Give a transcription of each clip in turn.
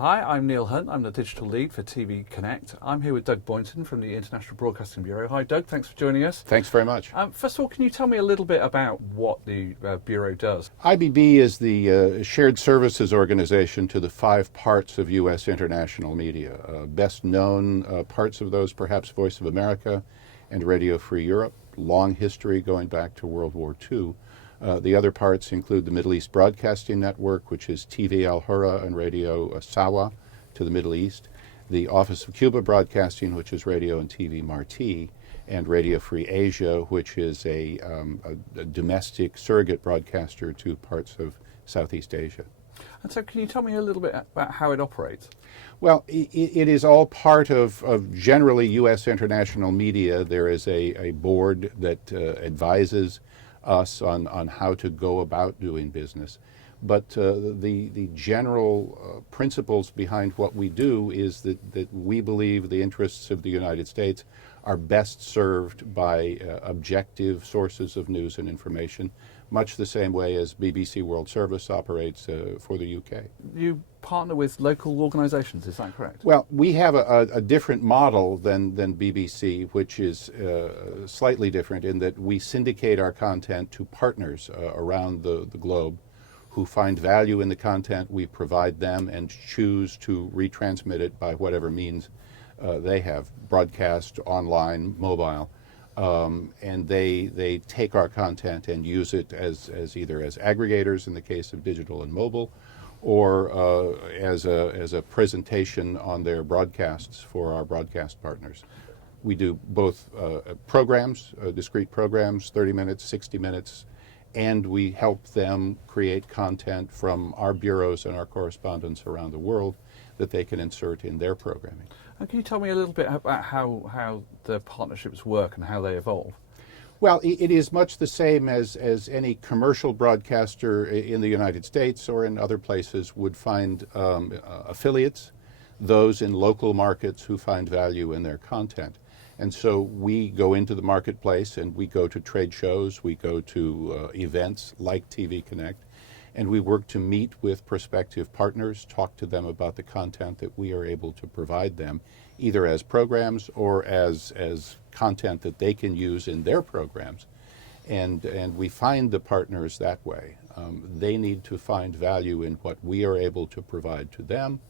Hi, I'm Neil Hunt. I'm the digital lead for TV Connect. I'm here with Doug Boynton from the International Broadcasting Bureau. Hi, Doug. Thanks for joining us. Thanks very much. First of all, can you tell me a little bit about what the Bureau does? IBB is the shared services organization to the 5 parts of U.S. international media. Best known parts of those, perhaps Voice of America and Radio Free Europe, long history going back to World War II. The other parts include the Middle East Broadcasting Network, which is TV Al Hurra and Radio Sawa to the Middle East, the Office of Cuba Broadcasting, which is Radio and TV Marti, and Radio Free Asia, which is a domestic surrogate broadcaster to parts of Southeast Asia. And so can you tell me a little bit about how it operates? Well, it is all part of generally U.S. international media. There is a board that advises us on how to go about doing business. But the general principles behind what we do is that we believe the interests of the United States are best served by objective sources of news and information, much the same way as BBC World Service operates for the UK. You partner with local organisations, is that correct? Well, we have a different model than BBC, which is slightly different in that we syndicate our content to partners around the globe who find value in the content we provide them and choose to retransmit it by whatever means they have, broadcast, online, mobile. And they take our content and use it as either as aggregators in the case of digital and mobile, or as a presentation on their broadcasts for our broadcast partners. We do both programs, discrete programs, 30 minutes, 60 minutes, and we help them create content from our bureaus and our correspondents around the world that they can insert in their programming. And can you tell me a little bit about how the partnerships work and how they evolve? Well, it is much the same as any commercial broadcaster in the United States or in other places would find affiliates, those in local markets who find value in their content. And so we go into the marketplace and we go to trade shows, we go to events like TV Connect, and we work to meet with prospective partners, talk to them about the content that we are able to provide them, either as programs or as content that they can use in their programs. And we find the partners that way. They need to find value in what we are able to provide to them.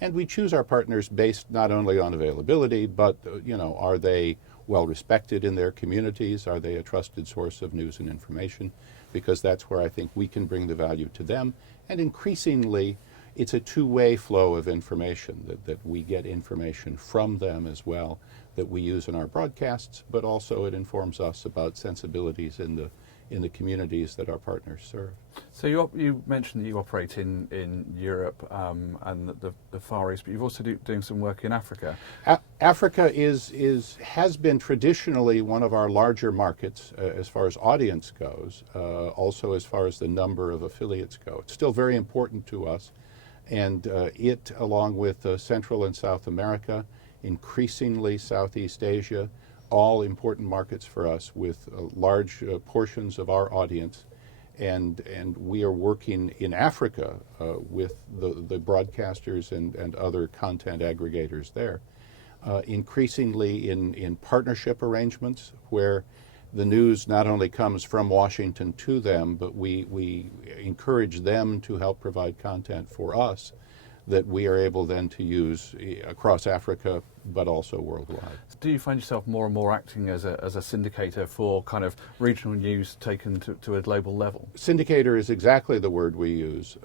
And we choose our partners based not only on availability, but are they well respected in their communities? Are they a trusted source of news and information? Because that's where I think we can bring the value to them. And increasingly, it's a two-way flow of information, that we get information from them as well that we use in our broadcasts, but also it informs us about sensibilities in the communities that our partners serve. So you mentioned that you operate in Europe and the Far East, but you've also doing some work in Africa. Africa has been traditionally one of our larger markets as far as audience goes, also as far as the number of affiliates go. It's still very important to us, and it, along with Central and South America, increasingly Southeast Asia, all important markets for us with large portions of our audience, and we are working in Africa with the broadcasters and other content aggregators there, increasingly in partnership arrangements where the news not only comes from Washington to them, but we encourage them to help provide content for us that we are able then to use across Africa, but also worldwide. Do you find yourself more and more acting as a syndicator for kind of regional news taken to a global level? Syndicator is exactly the word we use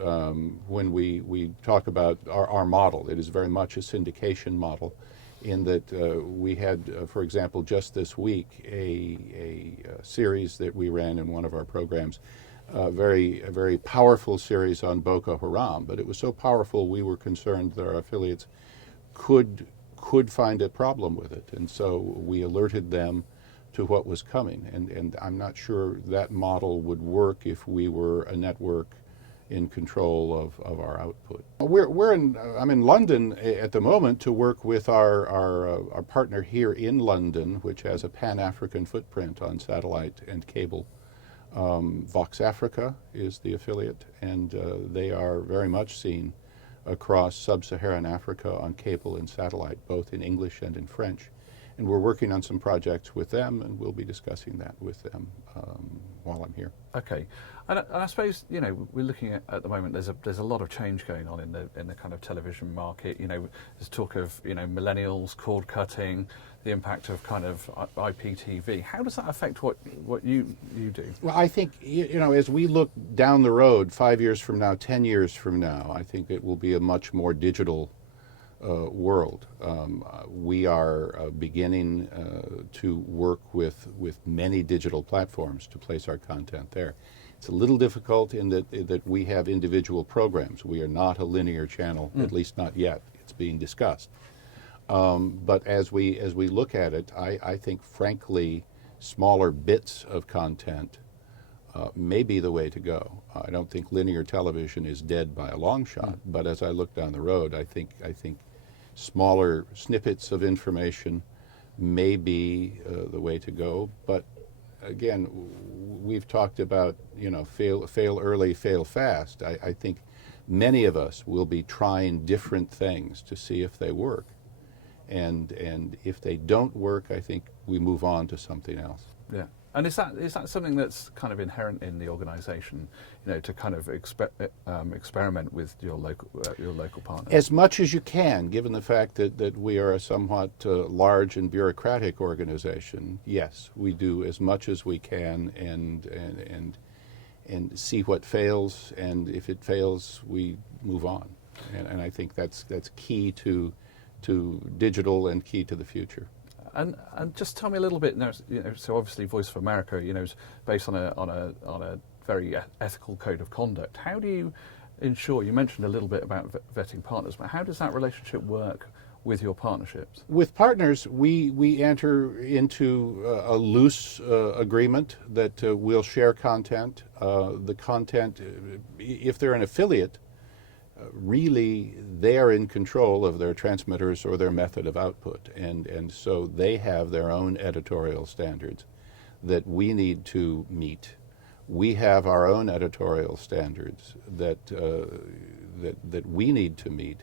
when we talk about our model. It is very much a syndication model in that we had, for example, just this week, a series that we ran in one of our programs, a very powerful series on Boko Haram, but it was so powerful we were concerned that our affiliates could find a problem with it, and so we alerted them to what was coming. And I'm not sure that model would work if we were a network in control of our output. I'm in London at the moment to work with our partner here in London, which has a Pan-African footprint on satellite and cable. Vox Africa is the affiliate, and they are very much seen across sub-Saharan Africa on cable and satellite, both in English and in French. And we're working on some projects with them, and we'll be discussing that with them while I'm here. Okay, and I suppose we're looking at the moment. There's a lot of change going on in the kind of television market. There's talk of millennials, cord cutting, the impact of kind of IPTV. How does that affect what you do? Well, I think as we look down the road, 5 years from now, 10 years from now, I think it will be a much more digital world. We are beginning to work with many digital platforms to place our content there. It's a little difficult in that we have individual programs. We are not a linear channel, at least not yet. It's being discussed. But as we look at it, I think, frankly, smaller bits of content may be the way to go. I don't think linear television is dead by a long shot, but as I look down the road, I think smaller snippets of information may be the way to go. But again, we've talked about fail early, fail fast. I think many of us will be trying different things to see if they work, and if they don't work, I think we move on to something else. Yeah. And is that something that's kind of inherent in the organisation, to kind of experiment with your local partners? As much as you can, given the fact that we are a somewhat large and bureaucratic organization. Yes, we do as much as we can, and see what fails, and if it fails, we move on. And I think that's key to digital and key to the future. And just tell me a little bit. So obviously, Voice of America, is based on a very ethical code of conduct. How do you ensure? You mentioned a little bit about vetting partners, but how does that relationship work with your partnerships? With partners, we enter into a loose agreement that we'll share content. The content, if they're an affiliate, really they're in control of their transmitters or their method of output, and so they have their own editorial standards that we need to meet. We have our own editorial standards that we need to meet,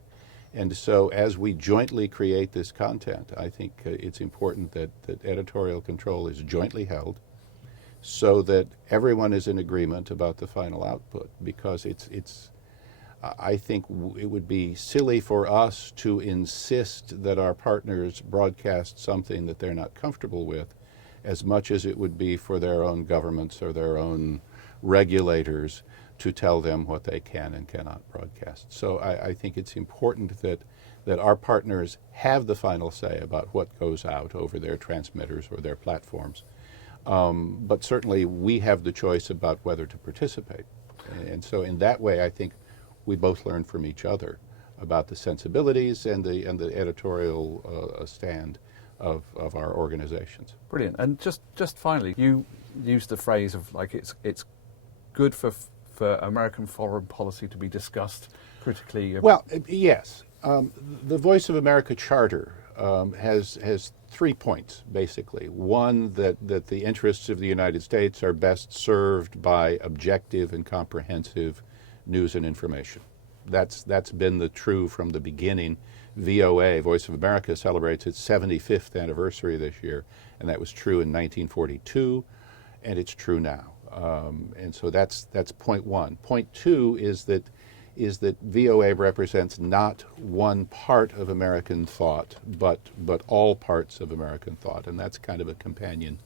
and so as we jointly create this content, I think it's important that editorial control is jointly held, so that everyone is in agreement about the final output, because I think it would be silly for us to insist that our partners broadcast something that they're not comfortable with, as much as it would be for their own governments or their own regulators to tell them what they can and cannot broadcast. So I think it's important that our partners have the final say about what goes out over their transmitters or their platforms. But certainly we have the choice about whether to participate. And so in that way, I think we both learn from each other about the sensibilities and the editorial stand of our organizations. Brilliant. And just finally, you used the phrase of it's good for American foreign policy to be discussed critically. Well, yes. The Voice of America Charter has 3 points, basically. One, that the interests of the United States are best served by objective and comprehensive news and information. That's been the true from the beginning. VOA, Voice of America, celebrates its 75th anniversary this year, and that was true in 1942, and it's true now. And so that's point one. Point two is that VOA represents not one part of American thought, but all parts of American thought, and that's kind of a companion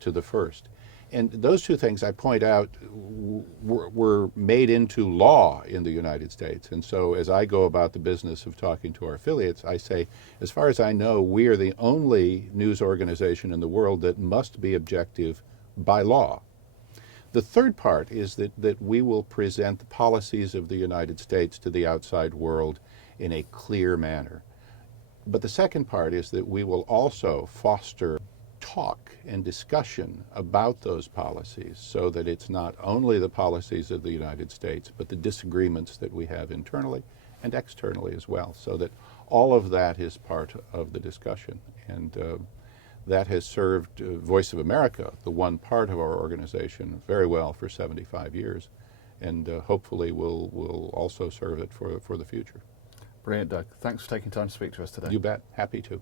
to the first. And those two things I point out were made into law in the United States. And so as I go about the business of talking to our affiliates, I say, as far as I know, we are the only news organization in the world that must be objective by law. The third part is that we will present the policies of the United States to the outside world in a clear manner. But the second part is that we will also foster talk and discussion about those policies, so that it's not only the policies of the United States, but the disagreements that we have internally and externally as well, so that all of that is part of the discussion. And that has served Voice of America, the one part of our organization, very well for 75 years, and hopefully will also serve it for the future. Brilliant, Doug. Thanks for taking time to speak to us today. You bet. Happy to.